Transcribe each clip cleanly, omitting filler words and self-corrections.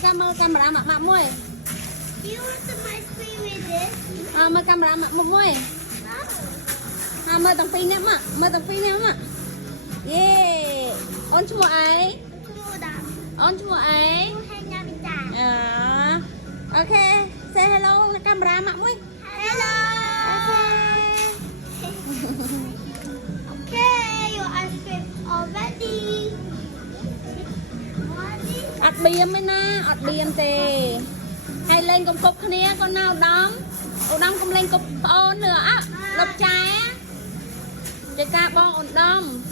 camera mặt môi. You want some ice cream with this? Mơ camera mặt môi. No. Mơ tầng pin nè mà. Yeah. On chua ấy. On chua ấy. Okay. Say hello camera mặt môi. Hello. Okay, your ice cream already. Ọt biếm ấy na, ọt biếm tê. Hay lên công cục này con nào đóng. Đóng không lên cục ôn nữa á. Lục trái á. Chơi ca bông ổn đóng.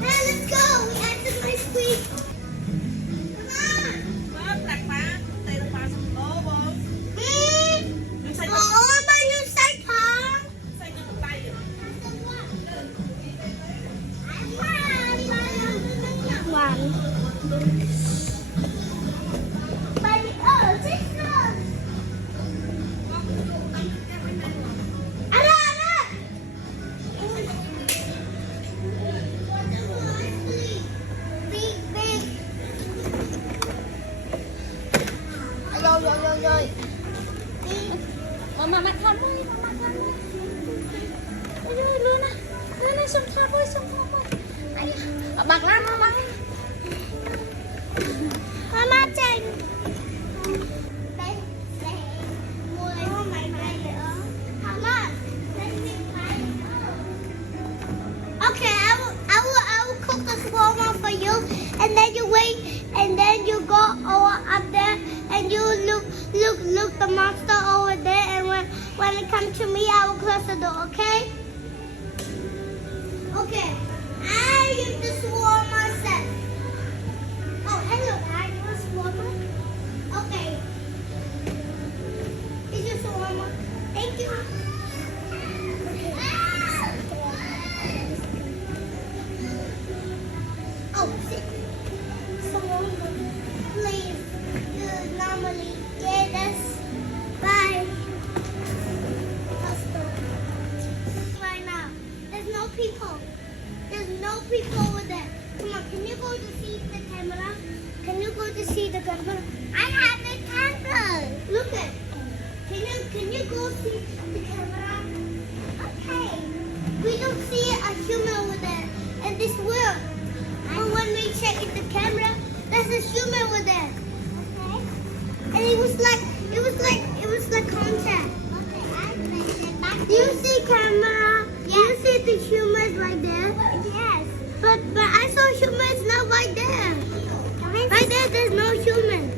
Let's go. We had some ice cream. Rồi. Mà khăn ơi, lươn này, xong khăn ơi. Bạc lan mà bạc. Mama chạy. Okay, I will cook the shawarma for you, and then you wait, and then you go over up there, and you look the monster over there, and when it comes to me, I will close the door. Okay? Okay. I am the shawarma set. Oh, hello, Dad. You want shawarma? Okay. Is your shawarma? Thank you. Oh, sit. Shawarma, please. You normally get us. Bye. Let's go. Right now, there's no people. There's no people over there. Come on, can you go to see the camera? Can you go to see the camera? I have the camera. Look at. Can you go see the camera? Okay. We don't see a human over there in this world. But when we check in the camera, there's a human over there. Okay. And it was like contact. Okay, I placed it back. Do you see camera? Yes. Do you see the humans right there? Yes. But I saw humans not right there. Right there, there's no human.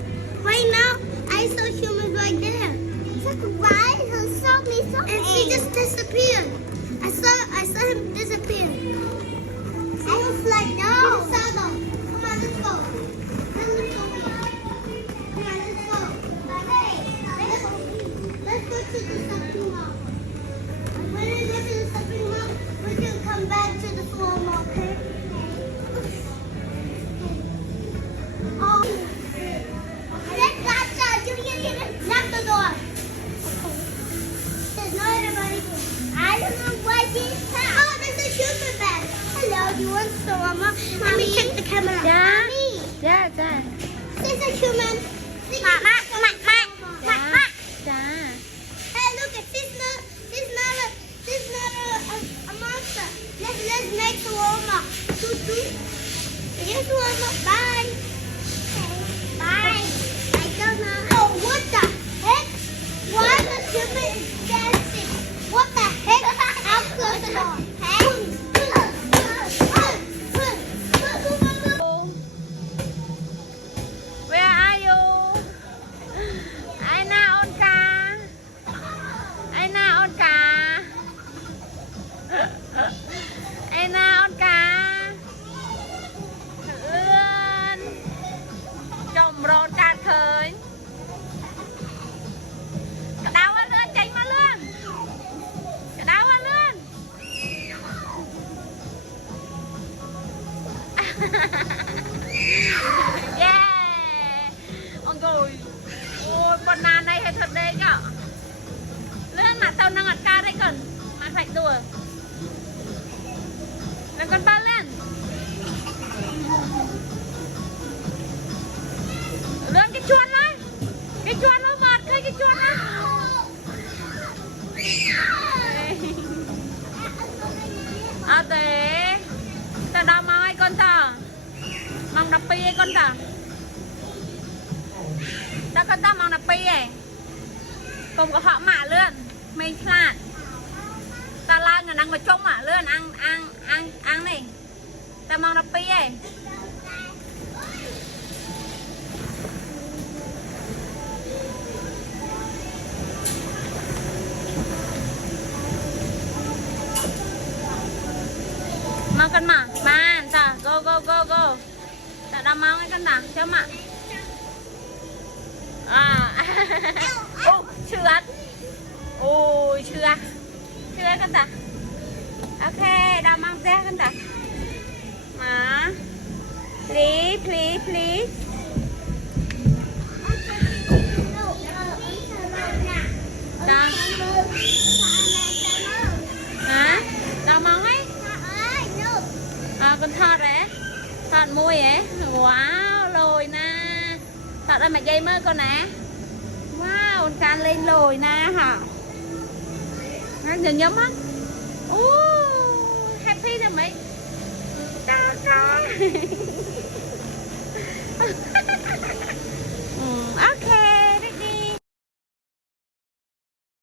Right now, I saw humans right there. Why? Who saw me so? And he just disappeared. I saw him disappear. I was like, no. Come on, let's go. Let's go. Come on, let's go. Let's go to the shopping mall. When we go to the shopping mall, we can come back to the floor mall, okay? Oh. Lock the door. There's no anybody. I don't know what this is. Oh, there's a human bag. Hello, do you want shawarma? Let me check the camera. Yeah. Mommy. Yeah. There's a human. Mama. Dạ. Hey, look, this is not a monster. Let's make shawarma. Here's shawarma. Bye. Bye. I don't know. Oh, what the heck? Why the human is dancing? What the heck? I'll close the door. Where are you? Aina on ka. Aina on ka. Aina on ka. Ươn. Chồng rộn cạn khơi. Cái đau á lươn, tránh mà lươn. Cái đau á lươn. Yeah. Ôi rồi. Ôi con nàn này hay thật đấy nhở. Lươn mà tao năng ở ca đây cơ. rồi. Lên con ba lên. Lên cái chuột lên. Cái chuột nó vọt cái chuột á. À thế. Ta đau mau ai con ta. Mong đập pi ai con ta. Ta con ta mong đập pi ấy. Cùng có họ mạ lươn. Mình lạt. Ta la người đang ngồi trông mạ lươn ăn này. Ta mong đập pi ấy. Mau con mà, man, ta, go. Ta đã mau cái con nào, cho mà. À, ô, trượt. Ôi, chưa con ta. Ok, đã mang ra con ta. Mà, please. Ta. Hả? Đã mang ấy. À, con thọt đấy, thọt môi ấy, wow, lồi nè, thọt ra mẹ dây mơ con nè, wow, con can lên lồi nè hả, nhìn nhấm á, happy rồi mấy, trời.